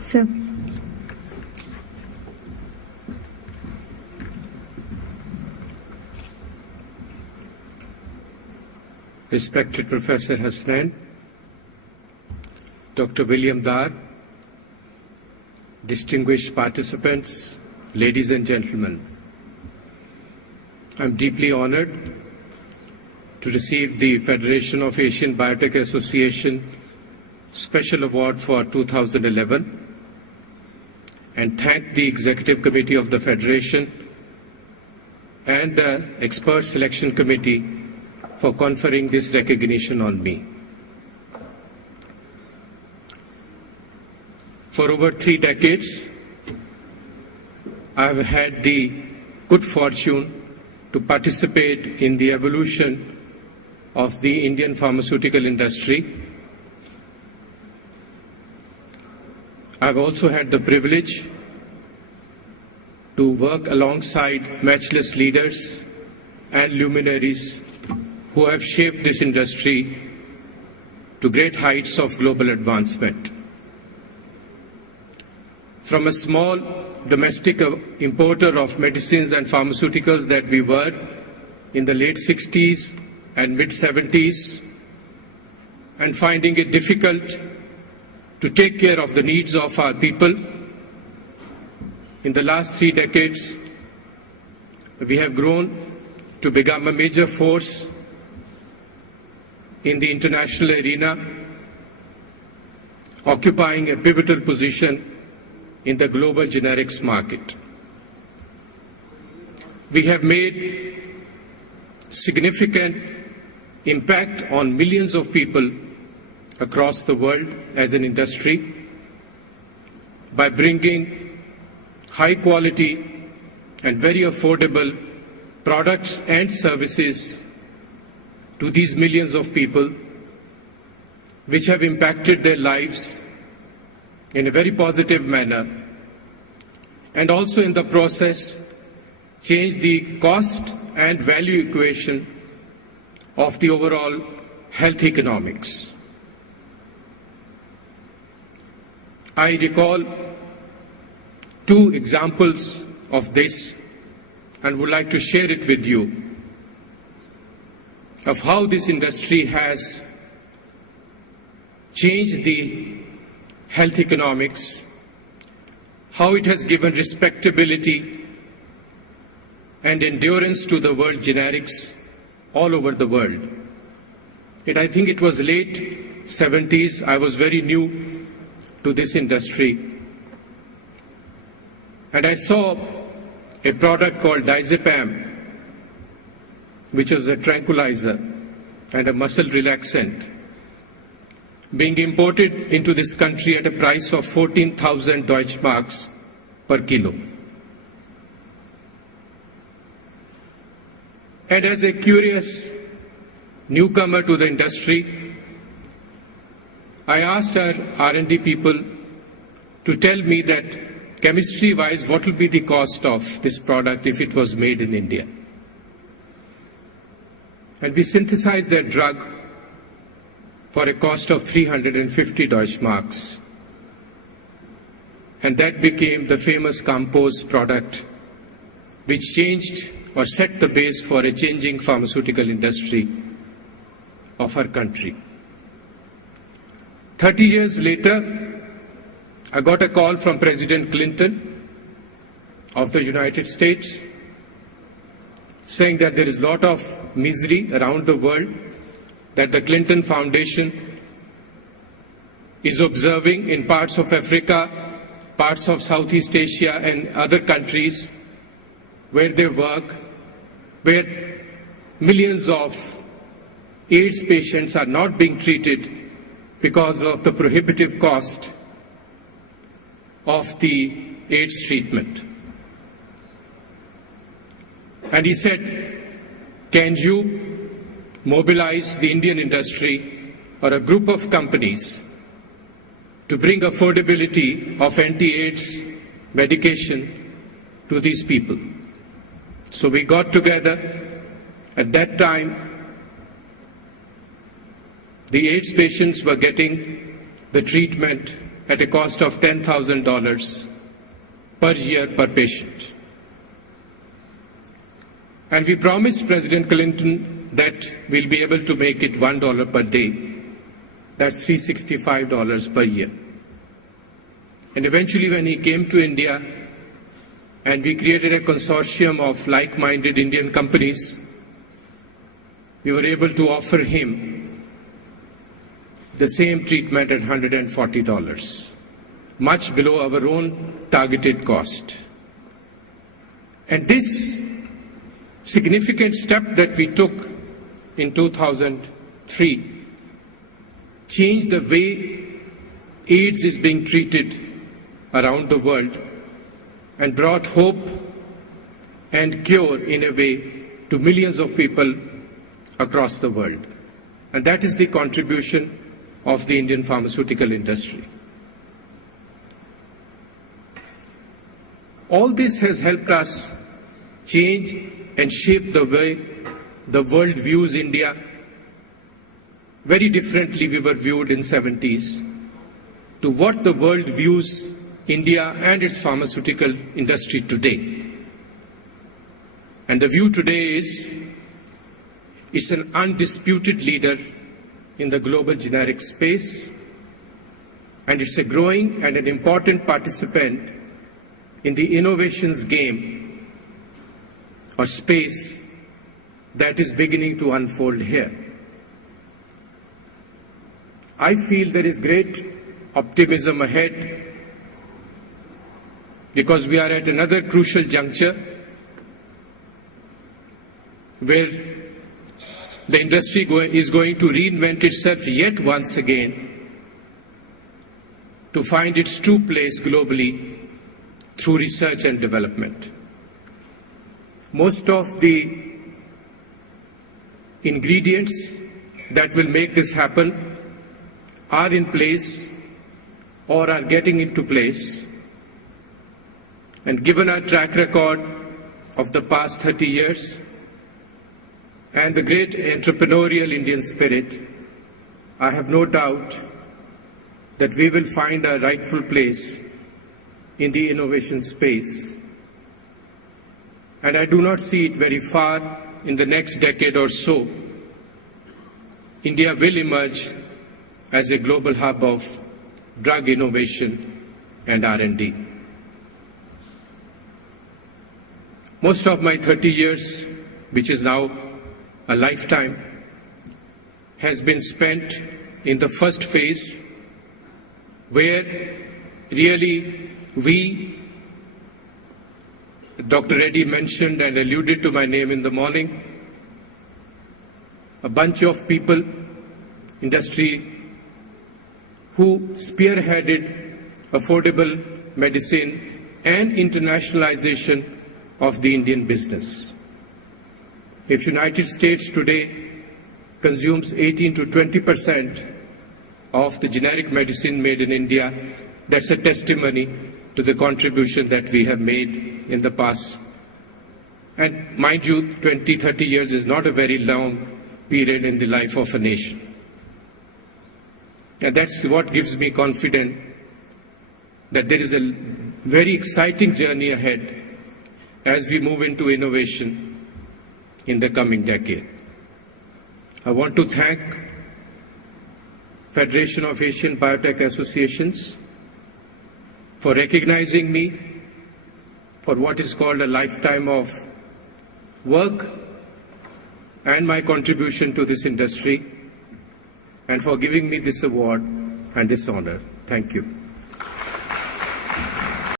Sir. Respected Professor Hasnain, Dr. William Dar, distinguished participants, ladies and gentlemen, I'm deeply honored to receive the Federation of Asian Biotech Association Special Award for 2011 and thank the Executive Committee of the Federation and the Expert Selection Committee for conferring this recognition on me. For over 3 decades, I have had the good fortune to participate in the evolution of the Indian pharmaceutical industry. I have also had the privilege to work alongside matchless leaders and luminaries who have shaped this industry to great heights of global advancement. From a small domestic importer of medicines and pharmaceuticals that we were in the late 60s and mid-70s, and finding it difficult to take care of the needs of our people, in the last 3 decades, we have grown to become a major force in the international arena, occupying a pivotal position in the global generics market. We have made significant impact on millions of people across the world as an industry by bringing high quality and very affordable products and services to these millions of people, which have impacted their lives in a very positive manner, and also in the process changed the cost and value equation of the overall health economics. I recall 2 examples of this and would like to share it with you, of how this industry has changed the health economics, how it has given respectability and endurance to the world generics all over the world. I think it was late 70s, I was very new to this industry, and I saw a product called diazepam, which was a tranquilizer and a muscle relaxant, being imported into this country at a price of 14,000 Deutschmarks per kilo. And as a curious newcomer to the industry, I asked our R&D people to tell me that chemistry-wise, what will be the cost of this product if it was made in India. And we synthesized that drug for a cost of 350 Deutschmarks. And that became the famous Compose product, which changed or set the base for a changing pharmaceutical industry of our country. 30 years later, I got a call from President Clinton of the United States saying that there is a lot of misery around the world that the Clinton Foundation is observing in parts of Africa, parts of Southeast Asia and other countries where they work, where millions of AIDS patients are not being treated because of the prohibitive cost of the AIDS treatment. And he said, can you mobilize the Indian industry or a group of companies to bring affordability of anti-AIDS medication to these people? So we got together. At that time, the AIDS patients were getting the treatment at a cost of $10,000 per year per patient. And we promised President Clinton that we'll be able to make it $1 per day. That's $365 per year. And eventually when he came to India and we created a consortium of like-minded Indian companies, we were able to offer him the same treatment at $140, much below our own targeted cost. And this significant step that we took in 2003 changed the way AIDS is being treated around the world and brought hope and cure in a way to millions of people across the world. And that is the contribution of the Indian pharmaceutical industry. All this has helped us change and shape the way the world views India. Very differently we were viewed in the 70s to what the world views India and its pharmaceutical industry today. And the view today is it's an undisputed leader in the global generic space, and it's a growing and an important participant in the innovations game or space that is beginning to unfold here. I feel there is great optimism ahead because we are at another crucial juncture where the industry is going to reinvent itself yet once again to find its true place globally through research and development. Most of the ingredients that will make this happen are in place or are getting into place. And given our track record of the past 30 years and the great entrepreneurial Indian spirit, I have no doubt that we will find our rightful place in the innovation space. And I do not see it very far in the next decade or so. India will emerge as a global hub of drug innovation and R&D. Most of my 30 years, which is now a lifetime, has been spent in the first phase where really Dr. Reddy mentioned and alluded to my name in the morning, a bunch of people, industry, who spearheaded affordable medicine and internationalization of the Indian business. If United States today consumes 18 to 20% of the generic medicine made in India, that's a testimony to the contribution that we have made in the past. And mind you, 20, 30 years is not a very long period in the life of a nation. And that's what gives me confidence that there is a very exciting journey ahead as we move into innovation in the coming decade. I want to thank Federation of Asian Biotech Associations for recognizing me for what is called a lifetime of work and my contribution to this industry, and for giving me this award and this honor. Thank you.